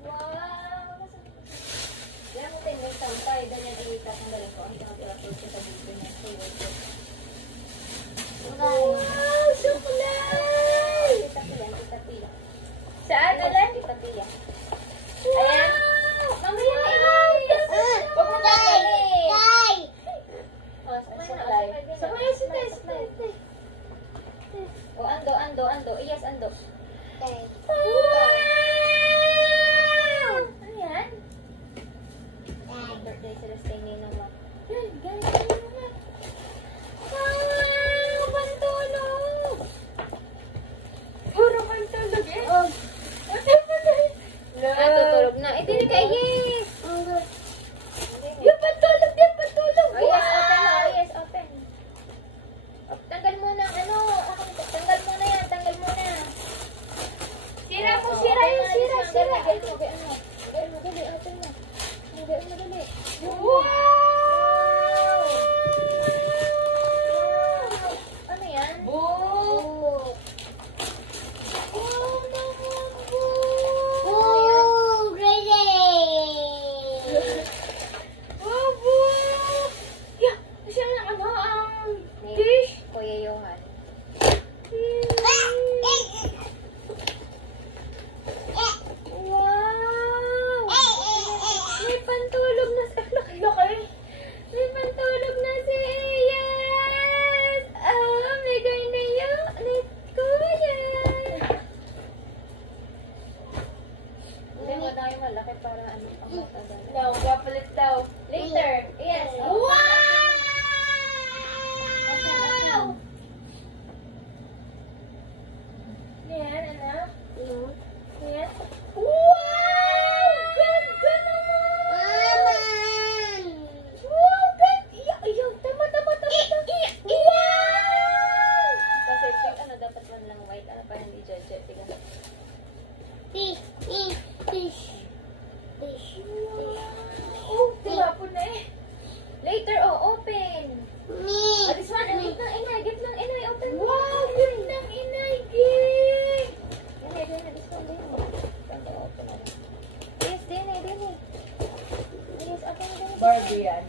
Wow! Kaya mo tayo may sound tayo. Dahil yan ay tatanggalin ko. Ang pinag-upload ko sa video niya. Wow! Suklay! Tita Pia. Saan? Alan? Tita Pia. Ayan. Mamaya na inis! Huwag mo tanggalin! Suklay. Suklay si Tess. O, ando. Yes, ando. Wow! Ano yan? Birthday celebration naman. Yan, ganyan naman. Wow! Pantulog! Puro pantulog eh. Tutulog na. Eh, dili ka, yes! Yung pantulog din, pantulog! Oh, yes, open. Tanggal mo na, tanggal mo na yan, Sira mo, sira yun, sira. Gawin mo, dali, open mo. Gawin mo, dali. Wow! Ano yan? Book! Wow naman, book! Oh, ready! Wow, book! Yeah, siya ang dish. Kuya Johan. Wow! May pantulog na si... Laki. May pantulog na si... Yes! Bigay na yun. Kuya. Hindi mo tayo malaki para ang matagal. No, gapalit daw. Later. Yes. Wow! Yan, anak. Yan. Wow! Ganda naman! Wow! Ganda! Ayaw! Tama! Wow! Kasi dapat man lang white. Pa hindi judge. Tiga. Oh, tinapon na eh. Later, open. This one, give ng inay, open mo. Wow, give ng inay, give. This one, din. Open na. Yes, din. Yes, open din. Barbie yan.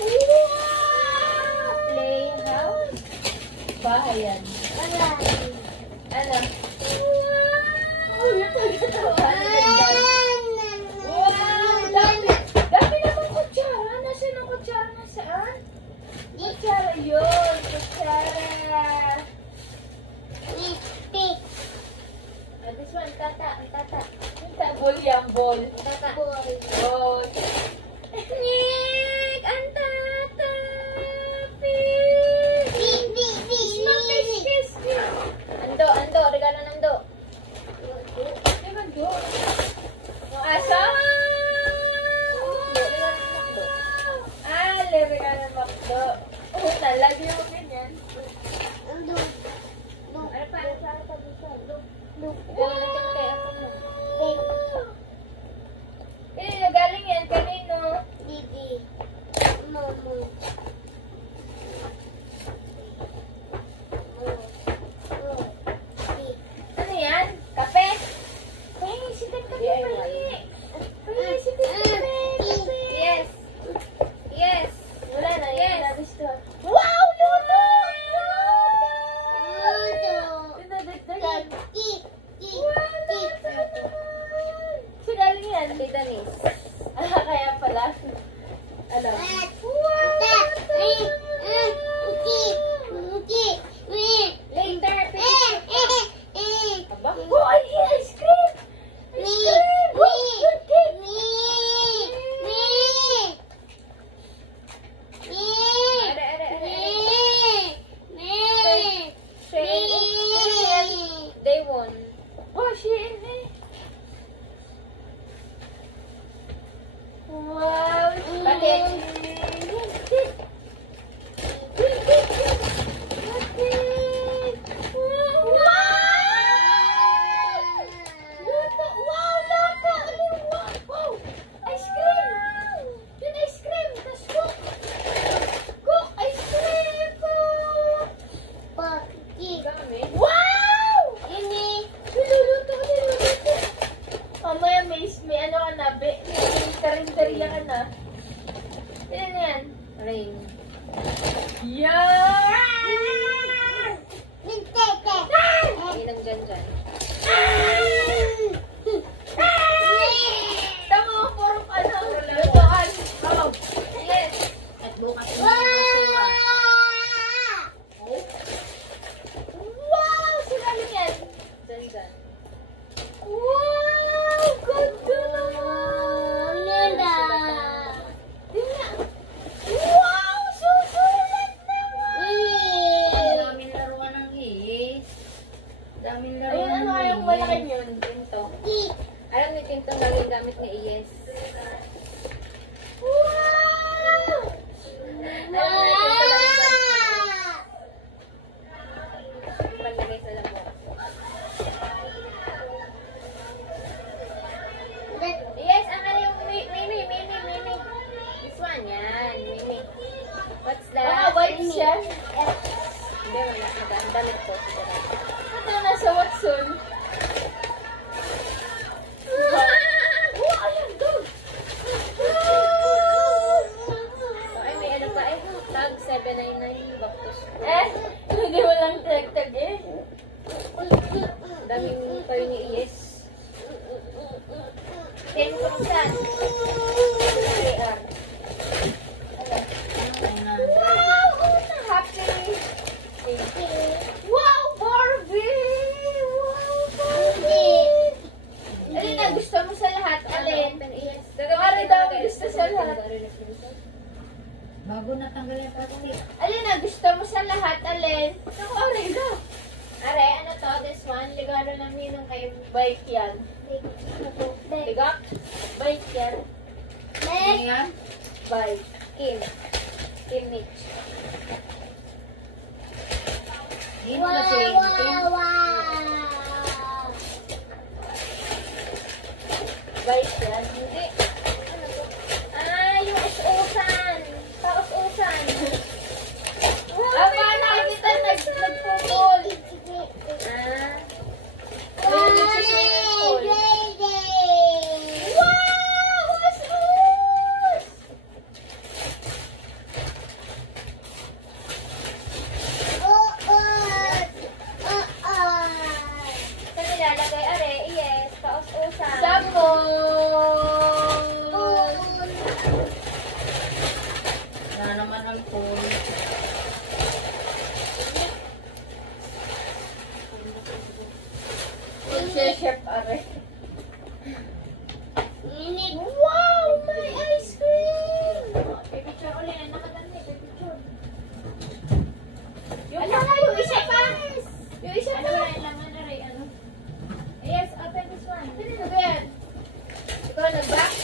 Wow! Playhouse. Bahay yan. Ano? Wow! Dami naman kutsara. Nasaan ang kutsara? Nasaan? Kutsara yun. Kutsara. This one, tata. Bol yan, bol. Tata. Bol. Nick! Ang tata! Fish! Ando. Regalo ng Ando. Ando. Yung aso! Regalo ng Makdo. Talaga yung ganyan. Ano pa? Galing yan. Kanino? Ano yan? Kape? Sikat ka na mali. Yes. Wala na. Yes. Wow! Lolo! So, galing yan. Kay Danis. Kaya pala. Alam. Later, aba? Oh, ice cream! They won. Oh, Shein eh. Wow. Pati. Wow! Ini. Luluto. baterya ka na. Ilan yan? Rain. Yan! Ilang dyan. Tama, puro ka na. Lutuan. Oh. Yes. At bukas na yung basura. Wow! Sinabi yan. Dyan. Wow! Ganda naman! Tingnan. Wow! Susulat naman! Ang daming laruan ng hihis. Daming laruan Ayun, ano ng kayong hihis. malaking yun? Tinto. Alam ni Tinto laging gamit ni Iyes. Wow! Palagay sa labo. Yes, ang ano yung Mimi. This one, yan. Mimi. What's that? White siya. Hindi, wala. Ang damit ko. Ito na sa Watson. Wow, ayan, dog. Ay, may ano pa eh. Tag 799. Back to school. Hindi mo lang tag-tag eh. Daming kayo ni Iyes. 10 kunsan. AR. Wow, happy. Wow, Barbie! Wow, Barbie! Alin na gusto mo sa lahat, Alin? Mari daw gusto sa lahat. Bago natanggal yung plastic. Alin na gusto mo sa lahat, Alin? Naku, aray na. Aray, ano to? This one, ligaro lang ninong kay bike yan. Tigak? Bike yan. Ano yan? Bike. Kim. Kim Mitch. Kim na si Kim. Bike yan. Hindi. Ano to? Yung us-usan. Paus-usan. Paano kita nagpupul? Yung nagsiswimming pool. Wow! Us-us! Saan nilalagay? Are, yes. Paus-usan. Sabon! Na naman ang pool. Chef, are. Wow! May ice cream! Pipicture ulit. Nakaganda eh. Pipicture. Yung isa pa! Yung isa pa! Ano? Yes, open this one. Ano ba yan? Ikaw nag-back?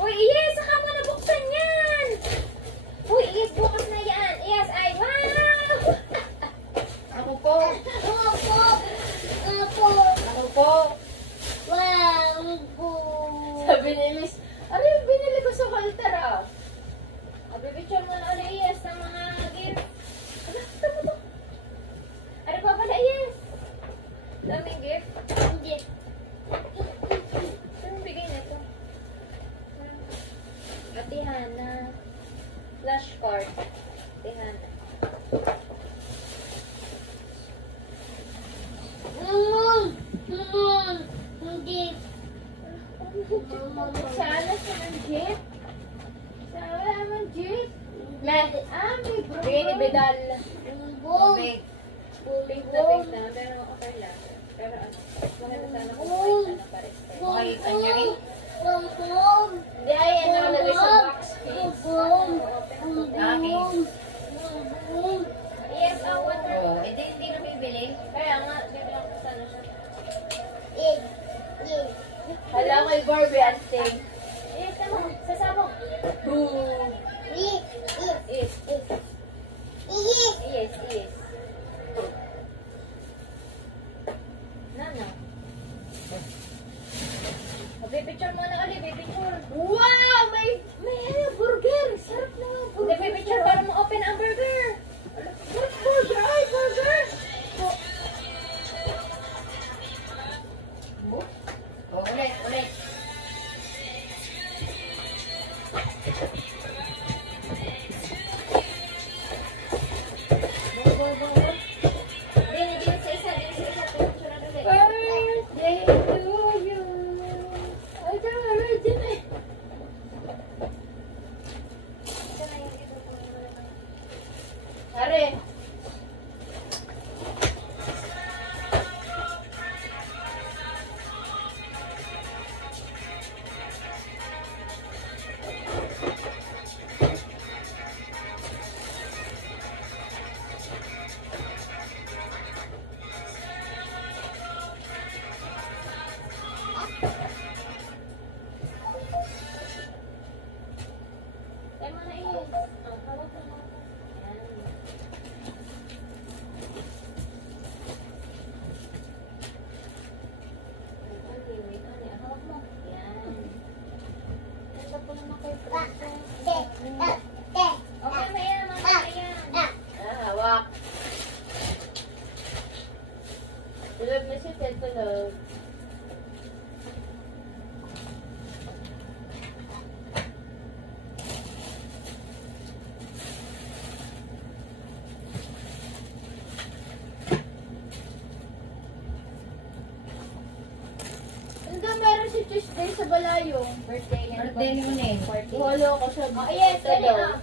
Uy, yes! Saka mo nabuksan yan! Uy, yes! Bukas na yan! Yes, ay wow! Ako po. Ako po. Sabi ni Liz, ano yung binili ko sa Valtera? Picture mo na ulit, yes, ng mga gift. Ano, tama to? Ano pa pala, yes? Daming gift? Anong bigay na ito? Atihana. Flashcard. Atihana. Sana sa jeep? Sana naman jeep? May bro. Bigay ni Bedal. Big. Pink Na pink na, pero okay lang. Pero ano, maganda sana kung white na pares. Okay, kanya rin. Hindi, ay, ano nakalagay sa box. Yes, water. Oo, hindi na bibili. Kaya nga, bibili ako sana siya. Hala kay Barbie at Ting. Yes, tama. Sasabog. Boom. Yes. Yes. Nana. Picture mo na ulit, picture. Wow! May burger! Sarap na burger. Picture para mo open ang burger. Burger! Ay, burger! Teacher's Day sa Balayong. Birthday niya. Birthday ni Munin. Wala ko siya. Oh, yes, dali ah.